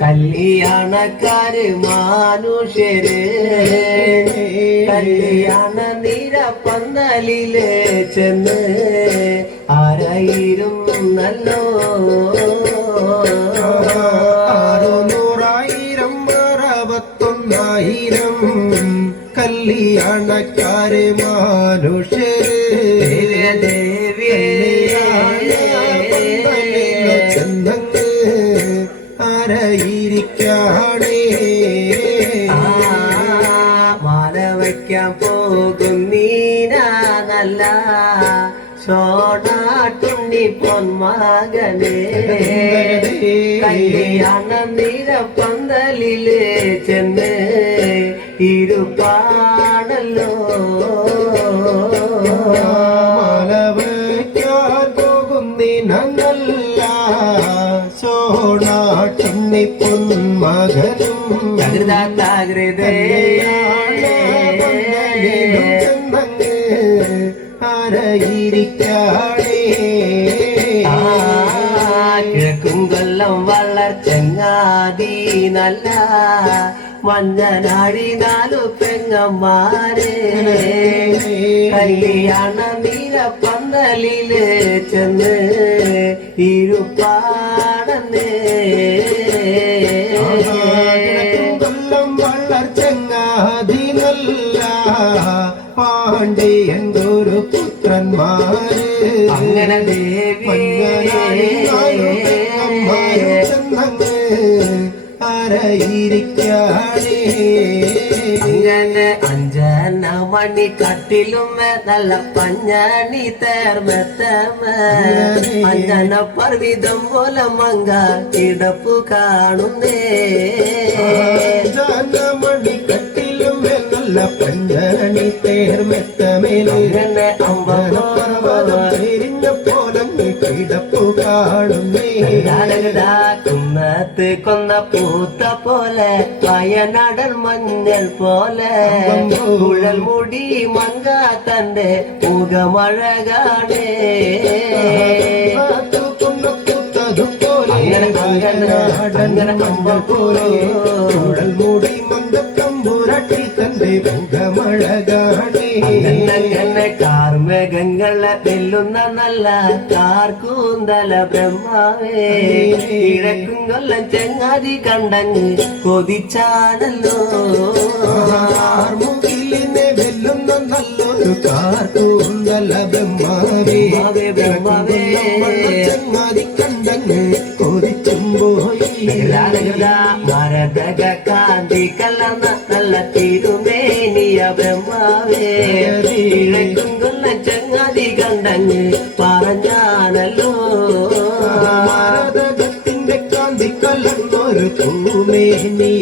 കല്യാണക്കാര് മാനുഷ്യര് കല്യാണ നിരപ്പന്തലില് ചെന്ന് ആരായിരുന്നല്ലോ 600,000 കല്യാണക്കാര് മാനുഷ്യര് ചെന്നങ്ങ് ആരായിരിക്കാണേ മാല വയ്ക്കാൻ പോകും നീന നല്ല സോണാട്ടുണ്ണി പൊന്മകനെ കല്യാണ നിരപ്പന്തലില് ചെന്ന് ഇരുപ്പാണല്ലോ മാല വയ്ക്കാൻ പോകും നീനല്ല സോണാട്ടുണ്ണി പൊന്മകനും ആരായിരിക്കാണേ കിഴക്കും കൊല്ലം വളർച്ചങ്ങാതി നല്ല മഞ്ഞനാഴി 4 പെങ്ങന്മാരെ കല്യാണ നിരപ്പന്തലില് ചെന്ന് ഇരുപ്പാടന്നേ കൊല്ലം വളർച്ചങ്ങാതി നല്ല പാണ്ഡ്യൻ ഒരു പുത്രന്മാര് അങ്ങനെ ദേവി ചെന്നങ്ങ് ആരായിരിക്കാണേ അങ്ങനെ 5 മണി കട്ടിലും നല്ല പഞ്ഞണി തേർമെത്തമ 5 പർവിതം പോലെ മങ്ക കിടപ്പു കാണുന്നേ മണി കട്ടിലും നല്ല പഞ്ഞണി തേർമെത്തമേലെ തിരിഞ്ഞ പോലങ്ങ് കിടപ്പു കാണുന്നേ കുന്നത്ത് കൊന്ന പൂത്ത പോലെ വയനാടൻ മഞ്ഞൾ പോലെ കുഴൽ മുടി മങ്ക തന്റെ മുഖമഴകാണേ അങ്ങനെ മഞ്ഞൾ പോലെ കുഴൽ മുടി മങ്കത്തമ്പുരട്ടി തന്റെ മുഖമഴകാണേ കാർമേഘങ്ങളെ വെല്ലുന്ന നല്ല കാർക്കൂന്തല ബ്രഹ്മാവേ കിഴക്കും കൊല്ലം ചെങ്ങാതി കണ്ടങ്ങ് കൊതിച്ചാണല്ലോ മുകിലിനെ വെല്ലുന്ന നല്ലൊരു കാർക്കൂന്തല ബ്രഹ്മാവേ ബ്രഹ്മാവേ ചെങ്ങാതി കണ്ടങ്ങ് കൊതിച്ചും പോയി മരതക കാന്തി കലർന്ന നല്ല തിരുമേനിയ ബ്രഹ്മാവേ കിഴക്കും കൊല്ലം ചെങ്ങാതി കണ്ടങ്ങ് പറഞ്ഞാണല്ലോ മരതകത്തിന്റെ കാന്തി കലർന്നൊരു തൂമേനി